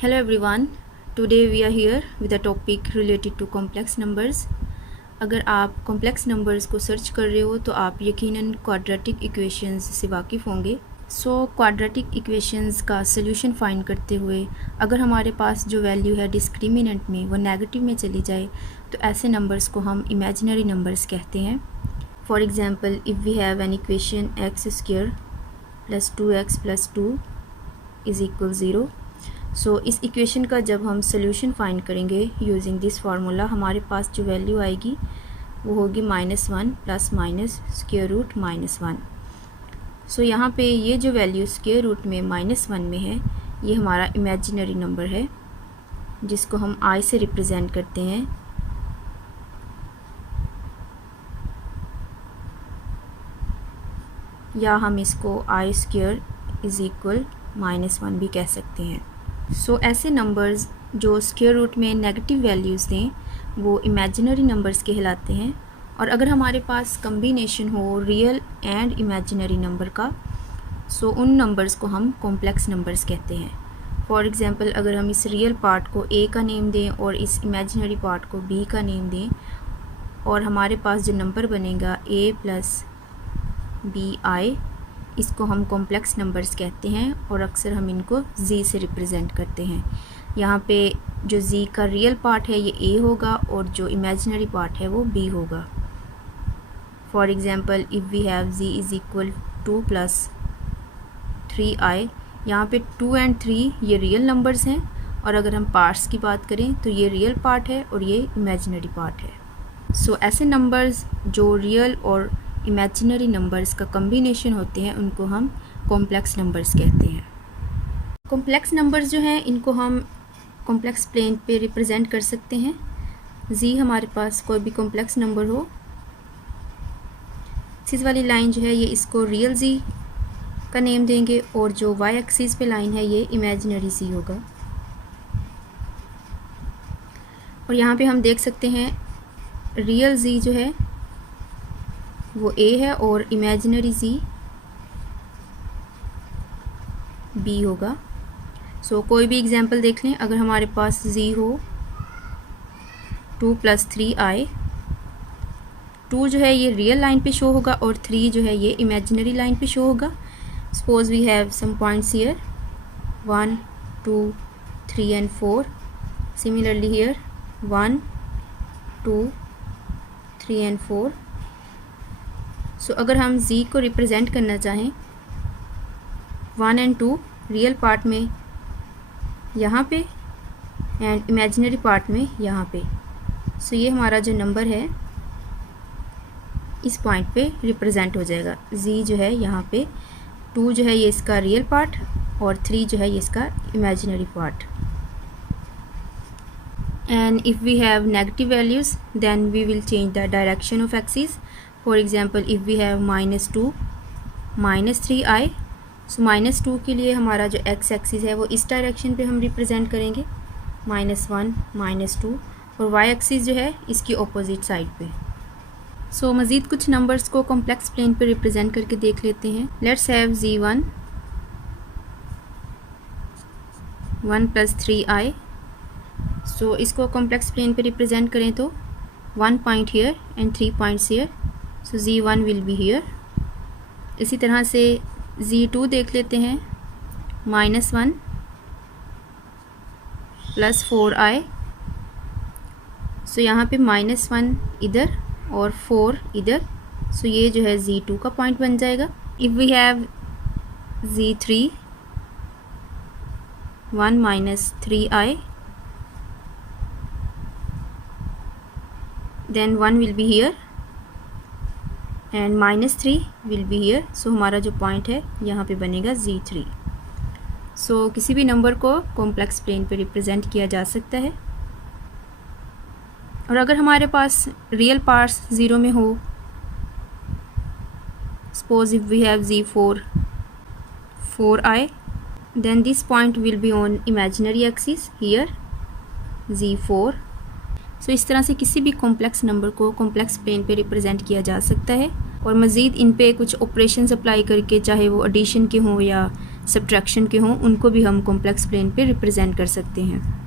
Hello everyone. Today we are here with a topic related to complex numbers. अगर आप complex numbers को search कर रहे हो तो आप यकीनन quadratic equations से वाकिफ़ होंगे. quadratic equations का solution फाइंड करते हुए अगर हमारे पास जो वैल्यू है डिस्क्रिमिनेंट में वो नेगेटिव में चली जाए तो ऐसे नंबर्स को हम इमेजिनरी नंबर्स कहते हैं. For example, if we have an equation x square plus 2x plus 2 is equal 0. So इस इक्वेशन का जब हम सोल्यूशन फाइंड करेंगे यूजिंग दिस फार्मूला, हमारे पास जो वैल्यू आएगी वो होगी -1 plus minus square root -1. So यहाँ पे ये जो वैल्यू स्क्वायर रूट में -1 में है ये हमारा इमेजिनरी नंबर है जिसको हम i से रिप्रेजेंट करते हैं. या हम इसको i स्क्वायर इज़ इक्वल -1 भी कह सकते हैं. सो ऐसे नंबर्स जो स्क्वायर रूट में नेगेटिव वैल्यूज़ दें वो इमेजिनरी नंबर्स कहलाते हैं. और अगर हमारे पास कम्बिनेशन हो रियल एंड इमेजिनरी नंबर का सो उन नंबर्स को हम कॉम्प्लेक्स नंबर्स कहते हैं. फॉर एग्ज़ाम्पल, अगर हम इस रियल पार्ट को a का नेम दें और इस इमेजिनरी पार्ट को b का नेम दें और हमारे पास जो नंबर बनेगा a प्लस bi, इसको हम कॉम्प्लेक्स नंबर्स कहते हैं और अक्सर हम इनको z से रिप्रेजेंट करते हैं. यहाँ पे जो z का रियल पार्ट है ये a होगा और जो इमेजिनरी पार्ट है वो b होगा. For example, if we have z is equal 2 plus 3i, यहाँ पे 2 एंड 3 ये रियल नंबर्स हैं और अगर हम पार्ट्स की बात करें तो ये रियल पार्ट है और ये इमेजिनरी पार्ट है. सो ऐसे नंबर्स जो रियल और इमेजिनरी नंबर्स का कम्बिनेशन होते हैं उनको हम कॉम्प्लेक्स नंबर्स कहते हैं. कॉम्प्लेक्स नंबर्स जो हैं इनको हम कॉम्प्लेक्स प्लेन पे रिप्रेजेंट कर सकते हैं. z हमारे पास कोई भी कॉम्प्लेक्स नंबर हो, इस वाली लाइन जो है ये इसको रियल z का नेम देंगे और जो y एक्सिस पे लाइन है ये इमेजिनरी z होगा. और यहाँ पे हम देख सकते हैं रियल z जो है वो a है और इमेजिनरी z b होगा. सो कोई भी एग्जांपल देख लें. अगर हमारे पास z हो 2 प्लस 3i, 2 जो है ये रियल लाइन पे शो होगा और 3 जो है ये इमेजिनरी लाइन पे शो होगा. Suppose we have some points here 1 2 3 and 4. Similarly here 1 2 3 and 4. So अगर हम z को रिप्रेजेंट करना चाहें 1 एंड 2 रियल पार्ट में यहाँ पे एंड इमेजिनरी पार्ट में यहाँ पे, सो ये हमारा जो नंबर है इस पॉइंट पे रिप्रेजेंट हो जाएगा. z जो है यहाँ पे 2 जो है ये इसका रियल पार्ट और 3 जो है ये इसका imaginary part. And if we have negative values then we will change the direction of axis. For example, if we have -2 -3i, so -2 के लिए हमारा जो x एक्सिस है वो इस डायरेक्शन पे हम रिप्रेजेंट करेंगे -1 -2 और y एक्सिस जो है इसकी ऑपोजिट साइड पे. सो मज़ीद कुछ नंबर्स को कॉम्प्लेक्स प्लेन पे रिप्रेजेंट करके देख लेते हैं. Let's have z1 1 plus 3i. सो इसको कॉम्प्लेक्स प्लेन पे रिप्रेजेंट करें तो 1 point here and 3 points here, so z1 will be here. इसी तरह से z2 देख लेते हैं -1 प्लस 4i. सो यहाँ पे -1 इधर और 4 इधर, सो ये जो है z2 का पॉइंट बन जाएगा. If we have z3 1 minus 3i, then 1 will be here and -3 will be here. So हमारा जो पॉइंट है यहाँ पे बनेगा z3. सो किसी भी नंबर को कॉम्प्लेक्स प्लेन पे रिप्रेजेंट किया जा सकता है. और अगर हमारे पास रियल पार्ट्स 0 में हो, suppose if we have z4 4i, then this point will be on imaginary axis here z4. So इस तरह से किसी भी कॉम्प्लेक्स नंबर को कॉम्प्लेक्स प्लेन पे रिप्रेजेंट किया जा सकता है. और मज़ीद इन पे कुछ ऑपरेशंस अप्लाई करके, चाहे वो एडिशन के हों या सब्ट्रैक्शन के हों उनको भी हम कॉम्प्लेक्स प्लेन पे रिप्रेजेंट कर सकते हैं।